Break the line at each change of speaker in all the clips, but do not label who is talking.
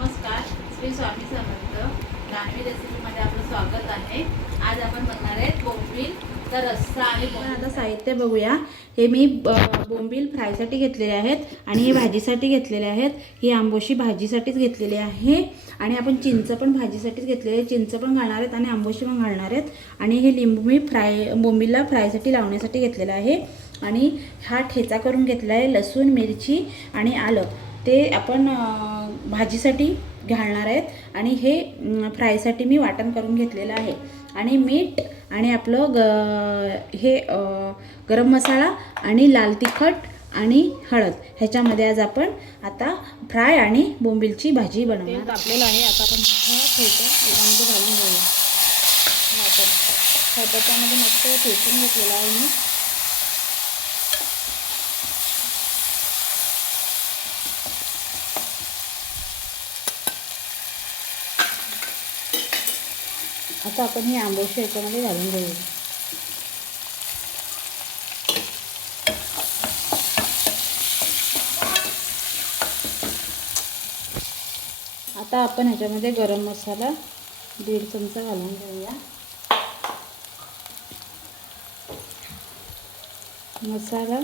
नमस्कार श्री स्वामी समर्थ. गाणवी रेसिपीमध्ये आपलं स्वागत आहे. आज आपण बनणार आहेत बोंबील तर रस्सा आणि
आता साहित्य बघूया. हे मी बोंबील फ्रायसाठी घेतलेले आहेत आणि हे भाजीसाठी घेतलेले आहेत. ही आंबोशी भाजीसाठीच घेतलेली आहे आणि आपण चिंच पण भाजीसाठीच घेतलेली आहे. चिंच पण घालणार आहेत आणि आंबोशी पण घालणार आहेत. आणि हे लिंबू मी फ्राय बोंबीलला फ्रायसाठी लावण्यासाठी घेतलेलं आहे. आणि हा ठेचा करून घेतला आहे लसूण मिरची आणि आलं. ते आपण भाजीसाठी घालणार आहेत आणि हे फ्रायसाठी मी वाटण करून घेतलेलं आहे. आणि मीठ आणि आपलं ग हे गरम मसाला आणि लाल तिखट आणि हळद ह्याच्यामध्ये आज आपण आता फ्राय आणि बोंबीलची भाजी बनवणार तापलेलं आहे. आता आपण हा याच्यामध्ये घालून घेऊया. खलबत्त्यामध्ये मस्त ठेचून घेतलेलं आहे मी. आता आपण ही आंबोशी याच्यामध्ये घालून घेऊ. आता आपण ह्याच्यामध्ये गरम मसाला दीड चमचा घालून घेऊया. मसाला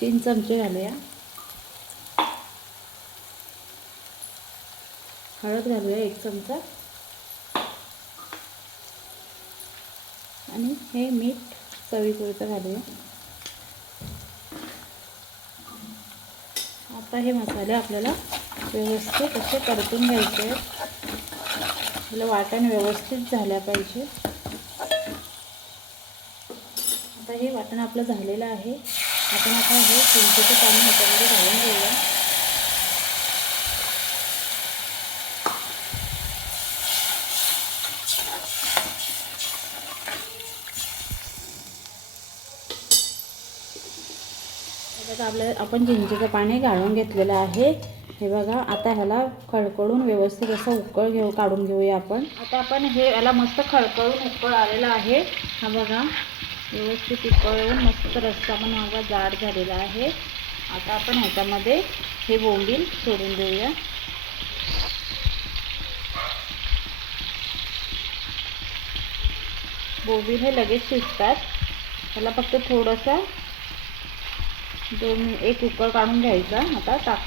तीन चमचे घालूया. हळद घालूया एक चमचा. आणि हे मीठ चवीपुरतं घालूया. आता हे मसाले आपल्याला व्यवस्थित असे परतून घ्यायचे आहेत. आपलं वाटण व्यवस्थित झाल्या पाहिजे. आता हे वाटण आपलं झालेलं आहे. आपण आता हे चिंचेचं पाणी ह्याच्यामध्ये घालून घेऊया. आता आपलं आपण चिंचेचं पाणी गाळून घेतलेलं आहे. हे बघा आता ह्याला खळखळून व्यवस्थित असं उकळ घेऊ काढून घेऊया आपण. आता आपण हे याला मस्त खळखळून उकळ आलेला आहे. हा बघा व्यवस्थित उकळून मस्त रस्ता पण माझा जाड झालेला आहे. आता आपण ह्याच्यामध्ये हे बोंबील सोडून देऊया. बोंबील हे लगेच शिजतात. त्याला फक्त थोडंसं दोन एक उकळ काढून घ्यायचा आता टाक.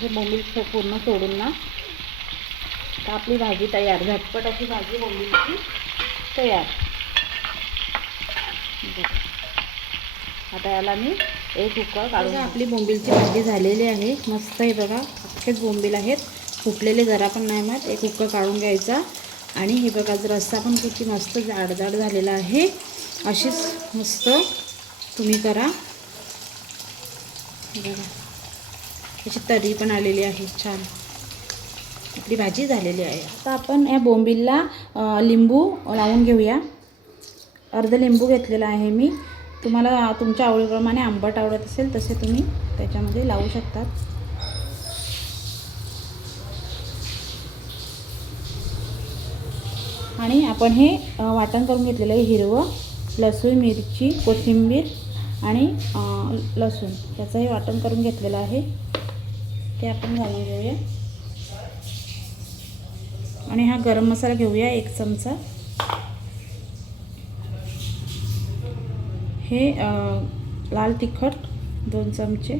हे बोंबील पूर्ण सोडून ना. आता आपली भाजी तयार झटपट अशी भाजी बोंबीलची तयार. आता याला मी एक उकळ काढून आपली बोंबीलची भाजी झालेली आहे. मस्त आहे बघा अख्खेच बोंबील आहेत. फुटलेले जरा पण नाही मात एक उकळ काढून घ्यायचा. आणि हे बघा जर रस्सा पण किती मस्त जाड जाड झालेला आहे. अशीच मस्त तुम्ही करा. बघा. त्याची तरी पण आलेली आहे छान. आपली भाजी झालेली आहे. आता आपण या बोंबीलला लिंबू लावून घेऊया. अर्ध लिंबू घेतलेला आहे मी. तुम्हाला तुमच्या आवडीप्रमाणे आंबट आवडत असेल तसे तुम्ही त्याच्यामध्ये लावू शकतात आणि आपण हे वाटण करून घेतलेलं आहे हिरवं लसूण मिरची कोथिंबीर आणि लसूण. याचंही वाटण करून घेतलेलं आहे. ते आपण घालून घेऊया. आणि हा गरम मसाला घेऊया एक चमचा. हे लाल तिखट दोन चमचे.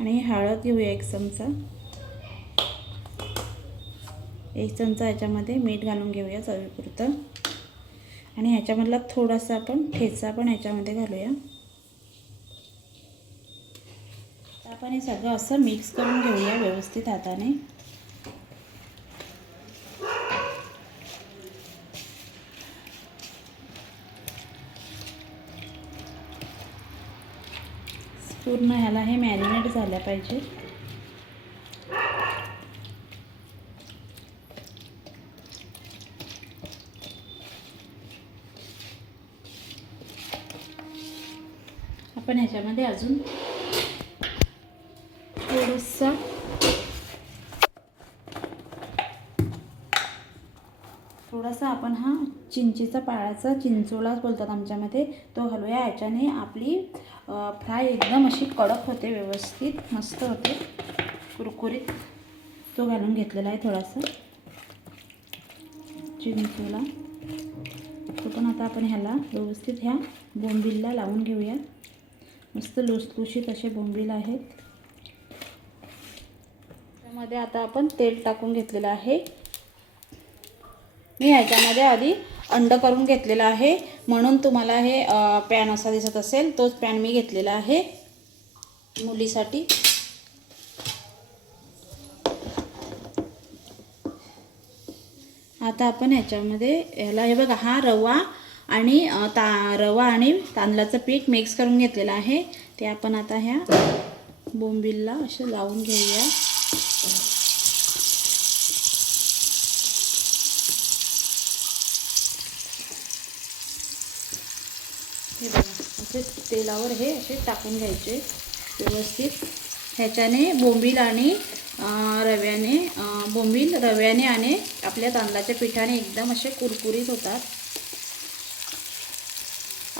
आणि हळद घेऊया एक चमचा. एक चमचा याच्यामध्ये मीठ घालून घेऊया चवीपुरतं. आणि ह्याच्यामधला थोडासा आपण ठेचा पण ह्याच्यामध्ये घालूया. आपण हे सगळं असं मिक्स करून घेऊया व्यवस्थित हाताने. पूर्ण ह्याला हे मॅरिनेट झाल्या पाहिजे. आपण ह्याच्यामध्ये अजून थोडंसं थोडासा आपण हा चिंचेचा पाळाचा चिंचोळा बोलतात आमच्यामध्ये तो घालूया याच्याने आपली फ्राय एकदम अशी कडक होते व्यवस्थित मस्त होते. कुरकुरीत. तो घालून घेतलेला आहे थोडासा. चिंचोला तो पण आता आपण ह्याला व्यवस्थित ह्या बोंबिलला लावून घेऊया मस्त लुसलुशीत असे बोंबील आहेत. त्यामध्ये आता आपण तेल टाकून घेतलेलं आहे. मी ह्याच्यामध्ये आधी अंड करून घेतलेलं आहे. म्हणून तुम्हाला हे पॅन असा दिसत असेल तोच पॅन मी घेतलेला आहे. मुलीसाठी. आता आपण ह्याच्यामध्ये ह्याला हे बघा हा रवा आणि ता रवा आणि तांदळाचं पीठ मिक्स करून घेतलेलं आहे. ते आपण आता ह्या बोंबिलला असं लावून घेऊया. हे बघा असे तेलावर हे असे टाकून घ्यायचे व्यवस्थित. ह्याच्याने बोंबील आणि रव्याने बोंबील रव्याने आणि आपल्या तांदळाच्या पिठाने एकदम असे कुरकुरीत होतात.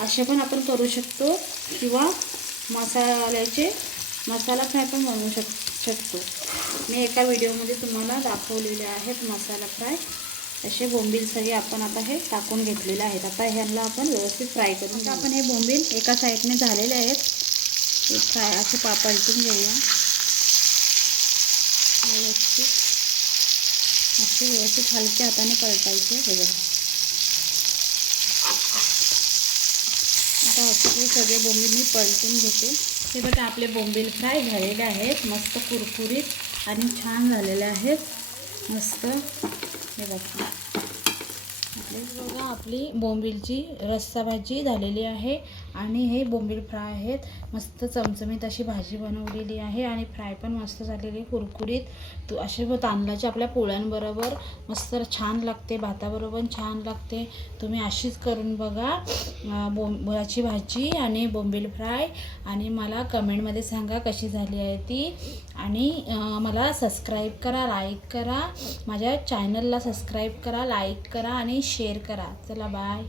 असे पण आपण करू शकतो किंवा मसाल्याचे मसाला फ्राय पण बनवू शक शकतो. मी एका व्हिडिओमध्ये तुम्हाला दाखवलेले आहेत मसाला फ्राय. असे बोंबील सगळे आपण आता हे टाकून घेतलेले आहेत. आता ह्याला आपण व्यवस्थित फ्राय करून आपण हे बोंबील एका साईडने झालेले आहेत. हे फ्राय असे पा पलटून घेऊया. व्यवस्थित. असे व्यवस्थित हलक्या हाताने पलटायचे हे बघा. आता असे सगळे बोंबील मी पलटून घेते. हे बघा आपले बोंबील फ्राय झालेले आहेत. मस्त कुरकुरीत आणि छान झालेले आहेत. मस्त. हे बघा. बघा आपली बोंबीलची रस्सा भाजी झालेली आहे. आणि हे बोंबील फ्राय आहेत. मस्त चमचमीत अशी भाजी बनवलेली आहे आणि फ्राय पण मस्त झालेली आहे कुरकुरीत. तू असे तांदळाच्या आपल्या पोळ्यांबरोबर मस्त छान लागते भाताबरोबर छान लागते. तुम्ही अशीच करून बघा अं, बोंबळाची भाजी आणि बोंबील फ्राय. आणि मला कमेंटमध्ये सांगा कशी झाली आहे ती. आणि मला सबस्क्राईब करा लाईक करा. माझ्या चॅनलला सबस्क्राईब करा लाईक करा आणि शेअर करा. चला बाय.